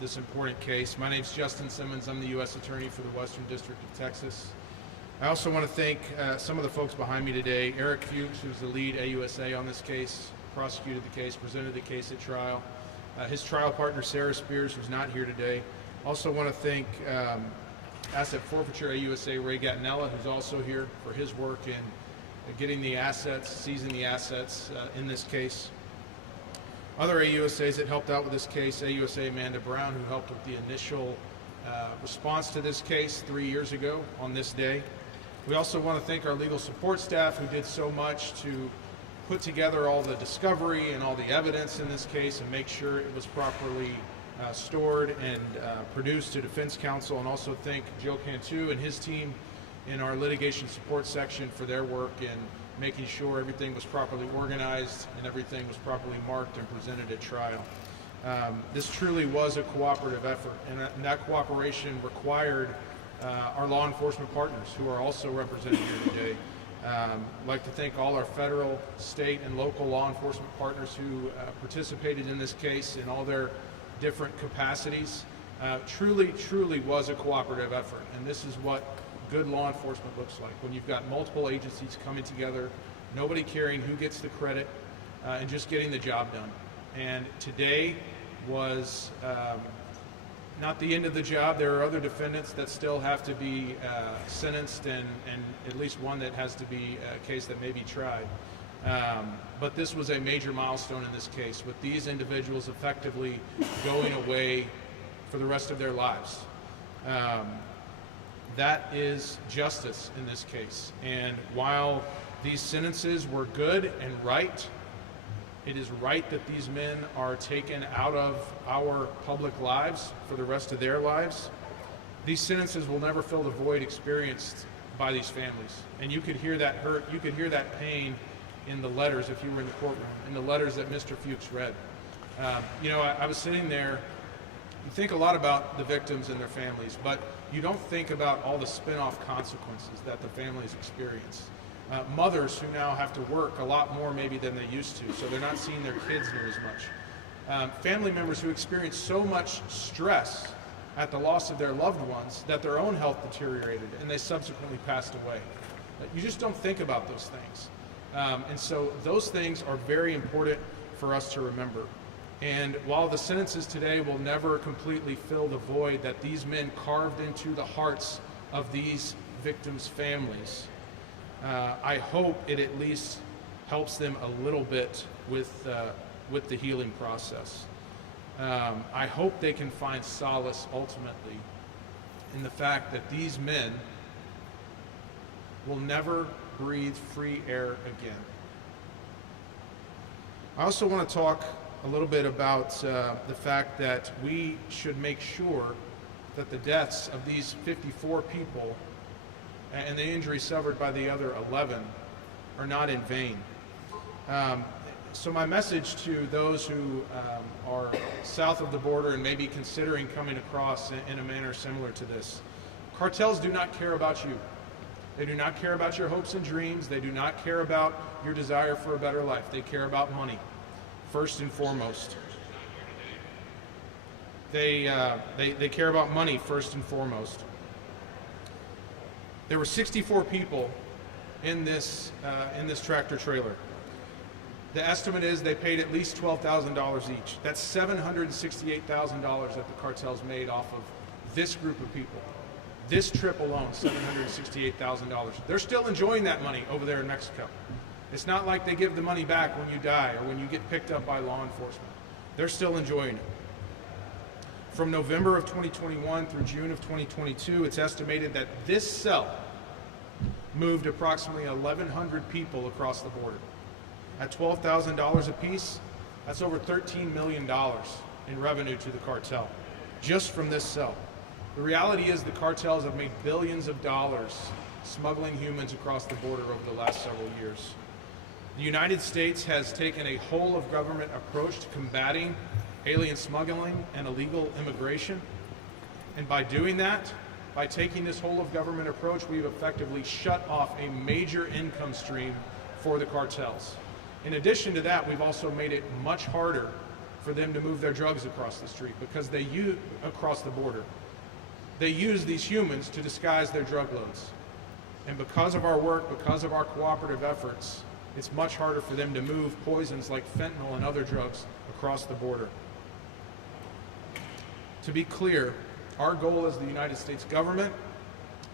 this important case. My name's Justin Simmons. I'm the U.S. Attorney for the Western District of Texas. I also want to thank some of the folks behind me today. Eric Fuchs, who's the lead AUSA on this case, prosecuted the case, presented the case at trial. His trial partner, Sarah Spears, who's not here today. Also want to thank Asset Forfeiture AUSA Ray Gattinella, who's also here, for his work in getting the assets, seizing the assets in this case. Other AUSAs that helped out with this case, AUSA Amanda Brown, who helped with the initial response to this case 3 years ago on this day. We also want to thank our legal support staff who did so much to put together all the discovery and all the evidence in this case and make sure it was properly stored and produced to defense counsel, and also thank Joe Cantu and his team in our litigation support section for their work in making sure everything was properly organized and everything was properly marked and presented at trial. This truly was a cooperative effort, and that cooperation required our law enforcement partners who are also represented here today. I'd like to thank all our federal, state, and local law enforcement partners who participated in this case in all their different capacities. Truly was a cooperative effort, and this is what good law enforcement looks like, when you've got multiple agencies coming together, nobody caring who gets the credit, and just getting the job done. And today was not the end of the job. There are other defendants that still have to be sentenced, and at least one that has to be a case that may be tried. But this was a major milestone in this case, with these individuals effectively going away for the rest of their lives. That is justice in this case. And while these sentences were good and right, it is right that these men are taken out of our public lives for the rest of their lives. These sentences will never fill the void experienced by these families. And you could hear that hurt, you could hear that pain in the letters, if you were in the courtroom, in the letters that Mr. Fuchs read. You know, I was sitting there. You think a lot about the victims and their families, but you don't think about all the spin-off consequences that the families experience. Mothers who now have to work a lot more maybe than they used to, so they're not seeing their kids near as much. Family members who experience so much stress at the loss of their loved ones that their own health deteriorated and they subsequently passed away. You just don't think about those things. And so those things are very important for us to remember. And while the sentences today will never completely fill the void that these men carved into the hearts of these victims' families, I hope it at least helps them a little bit with the healing process. I hope they can find solace ultimately in the fact that these men will never breathe free air again. I also want to talk a little bit about the fact that we should make sure that the deaths of these 54 people and the injuries suffered by the other 11 are not in vain. So my message to those who are south of the border and maybe considering coming across in a manner similar to this: cartels do not care about you. They do not care about your hopes and dreams. They do not care about your desire for a better life. They care about money, first and foremost. They care about money first and foremost. There were 64 people in this tractor trailer. The estimate is they paid at least $12,000 each. That's $768,000 that the cartels made off of this group of people. This trip alone, $768,000. They're still enjoying that money over there in Mexico. It's not like they give the money back when you die or when you get picked up by law enforcement. They're still enjoying it. From November of 2021 through June of 2022, it's estimated that this cell moved approximately 1,100 people across the border. At $12,000 apiece, that's over $13 million in revenue to the cartel, just from this cell. The reality is the cartels have made billions of dollars smuggling humans across the border over the last several years. The United States has taken a whole-of-government approach to combating alien smuggling and illegal immigration. And by doing that, by taking this whole-of-government approach, we've effectively shut off a major income stream for the cartels. In addition to that, we've also made it much harder for them to move their drugs across the street because across the border. They use these humans to disguise their drug loads. And because of our work, because of our cooperative efforts, it's much harder for them to move poisons like fentanyl and other drugs across the border. To be clear, our goal as the United States government,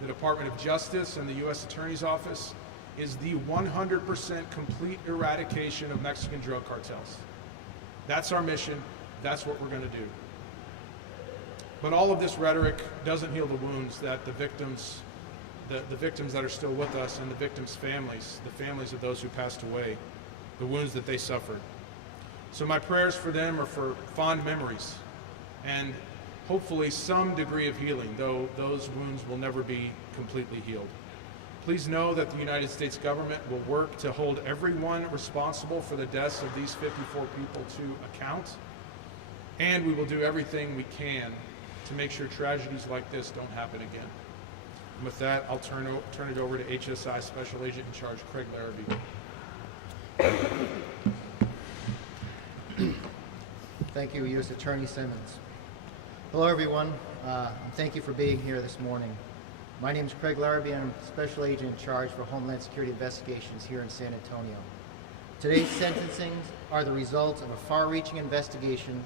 the Department of Justice, and the U.S. Attorney's Office is the 100% complete eradication of Mexican drug cartels. That's our mission. That's what we're going to do. But all of this rhetoric doesn't heal the wounds that the victims that are still with us and the victims' families, the families of those who passed away, the wounds that they suffered. So my prayers for them are for fond memories and hopefully some degree of healing, though those wounds will never be completely healed. Please know that the United States government will work to hold everyone responsible for the deaths of these 54 people to account, and we will do everything we can to make sure tragedies like this don't happen again. And with that, I'll turn it over to HSI Special Agent in Charge, Craig Larave. Thank you, U.S. Attorney Simmons. Hello, everyone. And thank you for being here this morning. My name is Craig Larave, and I'm Special Agent in Charge for Homeland Security Investigations here in San Antonio. Today's sentencings are the results of a far-reaching investigation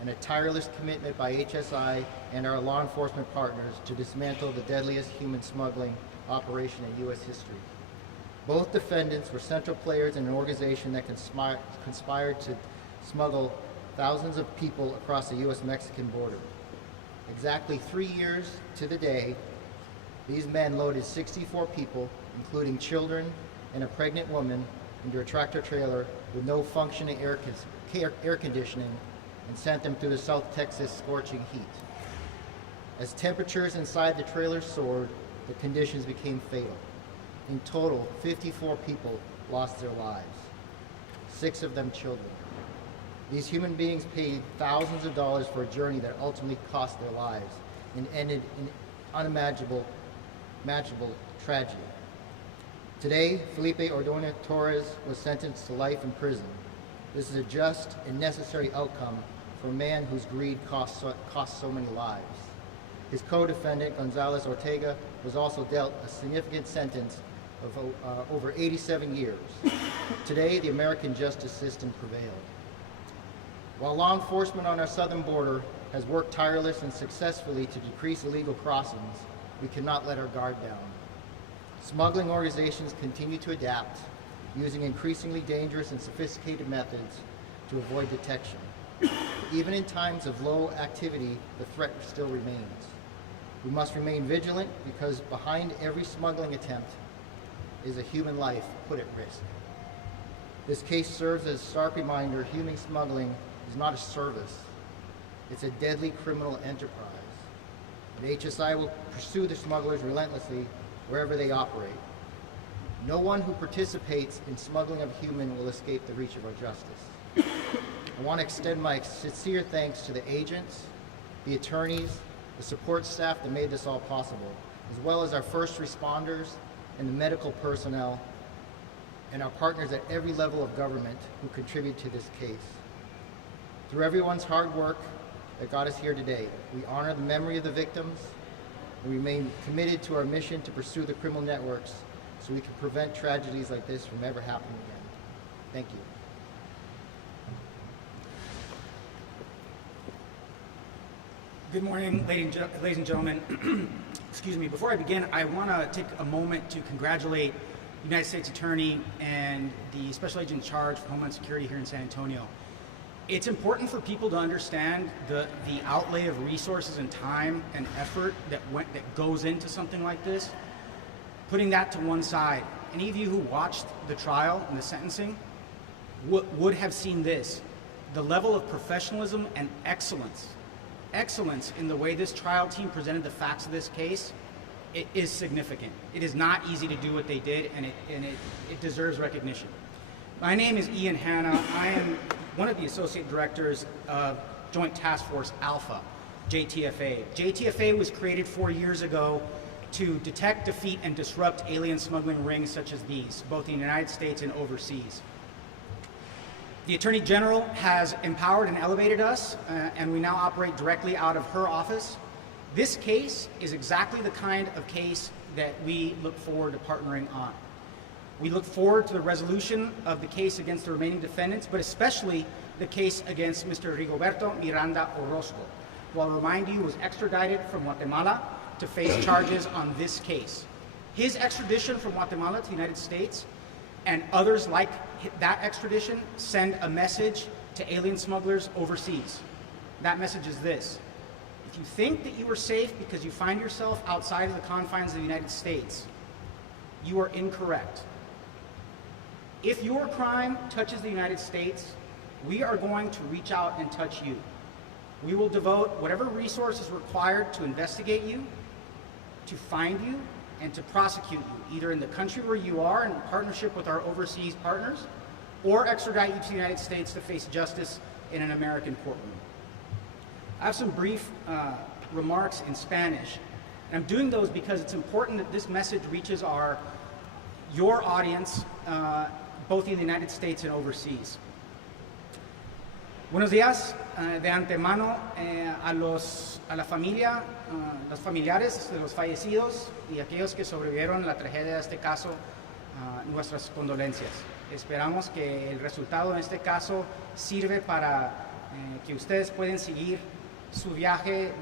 and a tireless commitment by HSI and our law enforcement partners to dismantle the deadliest human smuggling operation in U.S. history. Both defendants were central players in an organization that conspired to smuggle thousands of people across the U.S.-Mexican border. Exactly 3 years to the day, these men loaded 64 people, including children and a pregnant woman, into a tractor-trailer with no functioning air conditioning and sent them through the South Texas scorching heat. As temperatures inside the trailer soared, the conditions became fatal. In total, 54 people lost their lives, 6 of them children. These human beings paid thousands of dollars for a journey that ultimately cost their lives and ended in unimaginable tragedy. Today, Felipe Ordonez Torres was sentenced to life in prison. This is a just and necessary outcome for a man whose greed cost so many lives. His co-defendant, Gonzalez Ortega, was also dealt a significant sentence of over 87 years. Today, the American justice system prevailed. While law enforcement on our southern border has worked tirelessly and successfully to decrease illegal crossings, we cannot let our guard down. Smuggling organizations continue to adapt, using increasingly dangerous and sophisticated methods to avoid detection. Even in times of low activity, the threat still remains. We must remain vigilant because behind every smuggling attempt is a human life put at risk. This case serves as a stark reminder human smuggling is not a service. It's a deadly criminal enterprise. And HSI will pursue the smugglers relentlessly wherever they operate. No one who participates in smuggling of a human will escape the reach of our justice. I want to extend my sincere thanks to the agents, the attorneys, the support staff that made this all possible, as well as our first responders and the medical personnel and our partners at every level of government who contribute to this case. Through everyone's hard work that got us here today, we honor the memory of the victims and remain committed to our mission to pursue the criminal networks so we can prevent tragedies like this from ever happening again. Thank you. Good morning, ladies and gentlemen. Excuse me. Before I begin, I want to take a moment to congratulate the United States Attorney and the Special Agent in Charge for Homeland Security here in San Antonio. It's important for people to understand the outlay of resources and time and effort that goes into something like this. Putting that to one side, any of you who watched the trial and the sentencing would have seen this. The level of professionalism and excellence in the way this trial team presented the facts of this case, it is significant. It is not easy to do what they did, and it deserves recognition. My name is Ian Hanna. I am one of the associate directors of Joint Task Force Alpha, JTFA. JTFA was created 4 years ago to detect, defeat, and disrupt alien smuggling rings such as these, both in the United States and overseas. The Attorney General has empowered and elevated us, and we now operate directly out of her office. This case is exactly the kind of case that we look forward to partnering on. We look forward to the resolution of the case against the remaining defendants, but especially the case against Mr. Rigoberto Miranda Orozco, who I'll remind you was extradited from Guatemala to face charges on this case. His extradition from Guatemala to the United States and others like that extradition send a message to alien smugglers overseas. That message is this: if you think that you are safe because you find yourself outside of the confines of the United States, you are incorrect. If your crime touches the United States, we are going to reach out and touch you. We will devote whatever resources required to investigate you, to find you, and to prosecute you, either in the country where you are in partnership with our overseas partners, or extradite you to the United States to face justice in an American courtroom. I have some brief remarks in Spanish, and I'm doing those because it's important that this message reaches your audience, both in the United States and overseas. Buenos días de antemano a la familia, los familiares de los fallecidos y aquellos que sobrevivieron a la tragedia de este caso, nuestras condolencias. Esperamos que el resultado en este caso sirve para que ustedes puedan seguir su viaje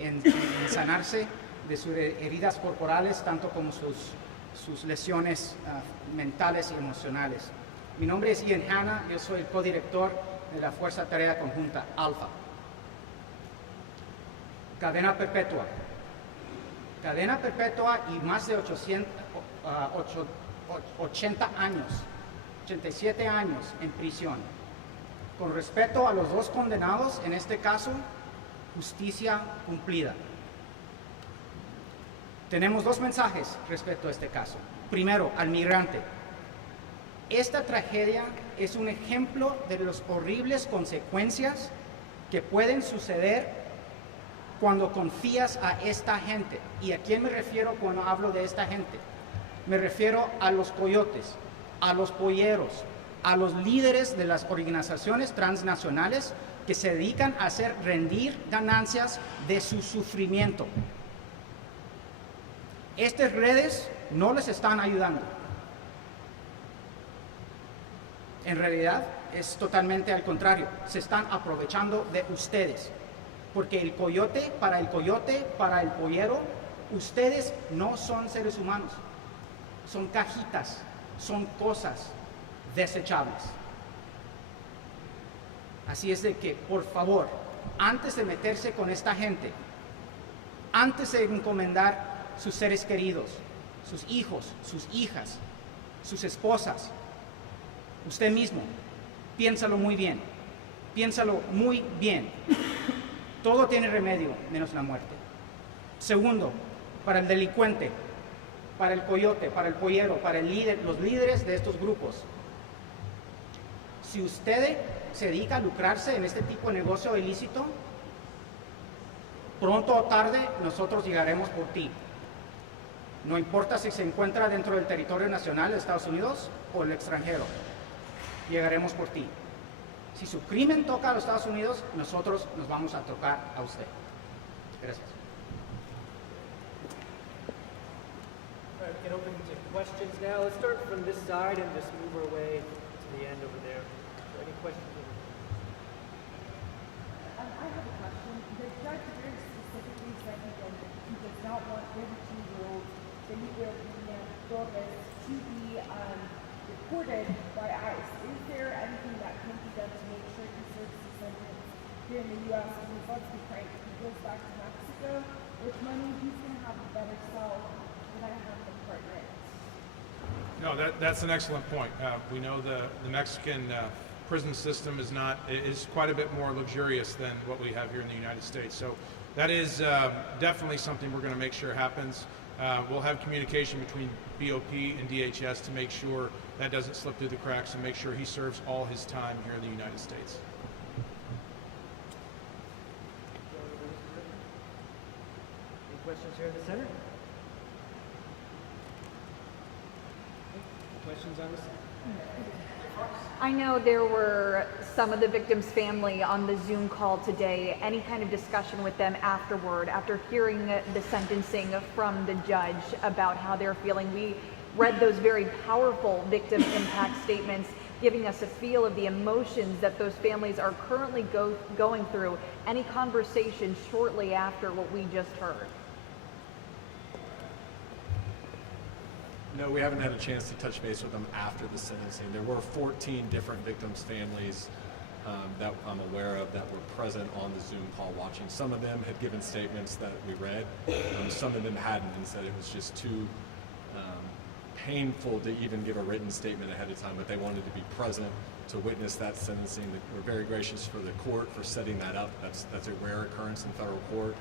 en sanarse de sus heridas corporales, tanto como sus lesiones mentales y emocionales. Mi nombre es Ian Hanna, yo soy el codirector de la Fuerza Tarea Conjunta Alfa. Cadena perpetua. Cadena perpetua y más de 80 años, 87 años en prisión. Con respecto a los dos condenados, en este caso, justicia cumplida. Tenemos dos mensajes respecto a este caso. Primero, al migrante. Esta tragedia es un ejemplo de las horribles consecuencias que pueden suceder cuando confías a esta gente. ¿Y a quién me refiero cuando hablo de esta gente? Me refiero a los coyotes, a los polleros, a los líderes de las organizaciones transnacionales que se dedican a hacer rendir ganancias de su sufrimiento. Estas redes no les están ayudando. En realidad es totalmente al contrario, se están aprovechando de ustedes, porque el coyote, para el pollero, ustedes no son seres humanos, son cajitas, son cosas desechables. Así es de que, por favor, antes de meterse con esta gente, antes de encomendar sus seres queridos, sus hijos, sus hijas, sus esposas, usted mismo, piénsalo muy bien, piénsalo muy bien. Todo tiene remedio, menos la muerte. Segundo, para el delincuente, para el coyote, para el pollero, para el líder, los líderes de estos grupos. Si usted se dedica a lucrarse en este tipo de negocio ilícito, pronto o tarde nosotros llegaremos por ti. No importa si se encuentra dentro del territorio nacional de Estados Unidos o el extranjero. Llegaremos por ti. Si su crimen toca a los Estados Unidos, nosotros nos vamos a tocar a usted. Gracias. All right, we can open to questions now. Let's start from this side and just move our way to the end over there. So any questions? I have a question. The judge very specifically said he does not want 32-year-old Felipe Torres to be deported by ICE. Is there anything that can be done to make sure he serves his sentence here in the U.S.? Because let's be frank, if he goes back to Mexico with money, he's going to have a better sell than I have the partner. No, that's an excellent point. We know the Mexican prison system is quite a bit more luxurious than what we have here in the United States. So that is definitely something we're going to make sure happens. We'll have communication between BOP and DHS to make sure that doesn't slip through the cracks and make sure he serves all his time here in the United States. Any questions here in the center? Questions on this? I know there were some of the victims' family on the Zoom call today. Any kind of discussion with them afterward, after hearing the sentencing from the judge about how they're feeling? We read those very powerful victim impact statements, giving us a feel of the emotions that those families are currently going through. Any conversation shortly after what we just heard? No, we haven't had a chance to touch base with them after the sentencing. There were 14 different victims' families that I'm aware of that were present on the Zoom call watching. Some of them had given statements that we read. Some of them hadn't and said it was just too painful to even give a written statement ahead of time, but they wanted to be present to witness that sentencing. We're very gracious for the court for setting that up. That's a rare occurrence in federal court.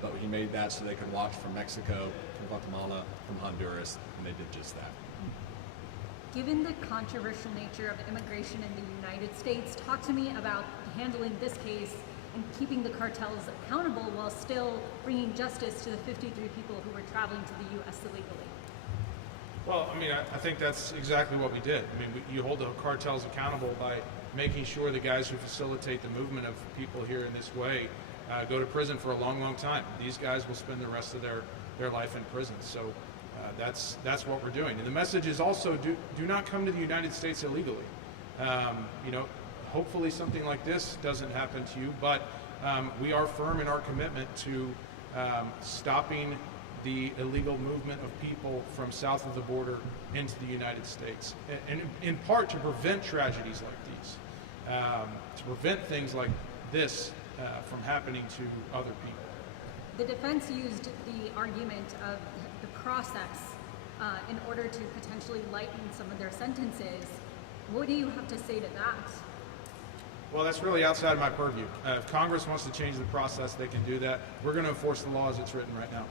But he made that so they could watch from Mexico, from Guatemala, from Honduras, and they did just that. Given the controversial nature of immigration in the United States, talk to me about handling this case and keeping the cartels accountable while still bringing justice to the 53 people who were traveling to the U.S. illegally. Well, I mean, I think that's exactly what we did. I mean, you hold the cartels accountable by making sure the guys who facilitate the movement of people here in this way go to prison for a long, long time. These guys will spend the rest of their life in prison. So that's what we're doing. And the message is also do not come to the United States illegally. Hopefully something like this doesn't happen to you, but we are firm in our commitment to stopping the illegal movement of people from south of the border into the United States, and in part to prevent tragedies like these, to prevent things like this from happening to other people. The defense used the argument of the process in order to potentially lighten some of their sentences. What do you have to say to that? Well, that's really outside my purview. If Congress wants to change the process, they can do that. We're going to enforce the law as it's written right now.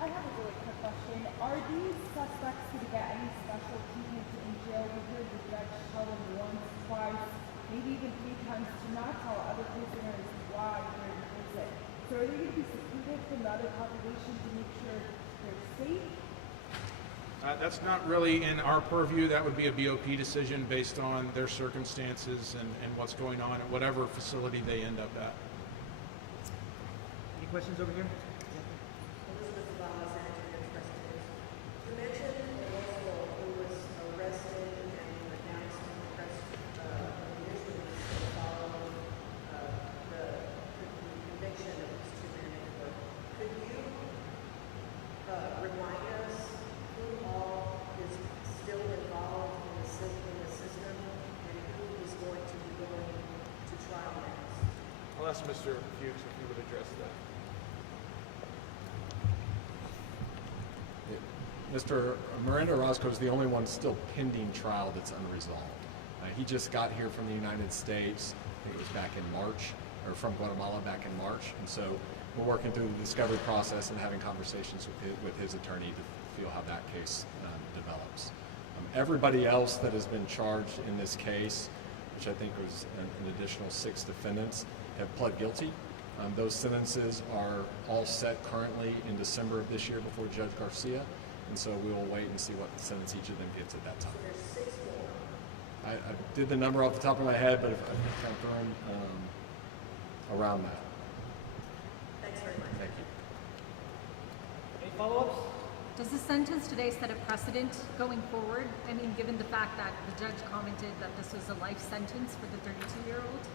I have a really quick question. Are these suspects going to get any special treatment in jail? We heard the judge tell them once, twice, maybe even 3 times to not tell other prisoners why they're in prison. So are they going to be secluded from the other population to make sure they're safe? That's not really in our purview. That would be a BOP decision based on their circumstances and what's going on at whatever facility they end up at. Any questions over here? I'll ask Mr. Fuchs if he would address that. Mr. Miranda Orozco is the only one still pending trial that's unresolved. He just got here from the United States, I think it was back in March, or from Guatemala back in March, and so we're working through the discovery process and having conversations with his attorney to feel how that case develops. Everybody else that has been charged in this case, which I think was an additional 6 defendants, have pled guilty. Those sentences are all set currently in December of this year before Judge Garcia, and so we will wait and see what sentence each of them gets at that time. So there's 6 more. I did the number off the top of my head, but I've kind of thrown around that. Thanks very much. Thank you. Any follow-ups? Does the sentence today set a precedent going forward? I mean, given the fact that the judge commented that this was a life sentence for the 32-year-old?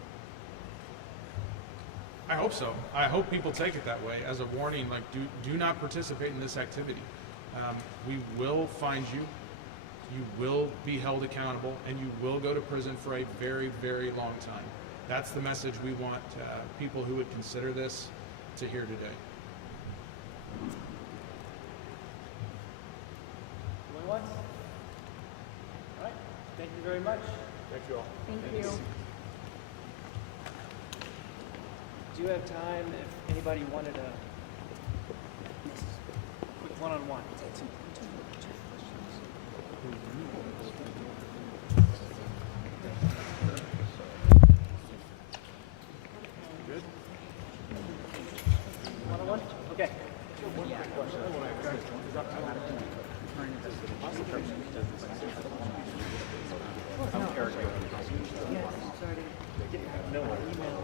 I hope so. I hope people take it that way as a warning, like do not participate in this activity. We will find you, you will be held accountable, and you will go to prison for a very, very long time. That's the message we want people who would consider this to hear today. Going once? All right. Thank you very much. Thank you all. Thank you. Do you have time if anybody wanted a quick one-on-one? Good? One-on-one? Okay. One quick question. No worries.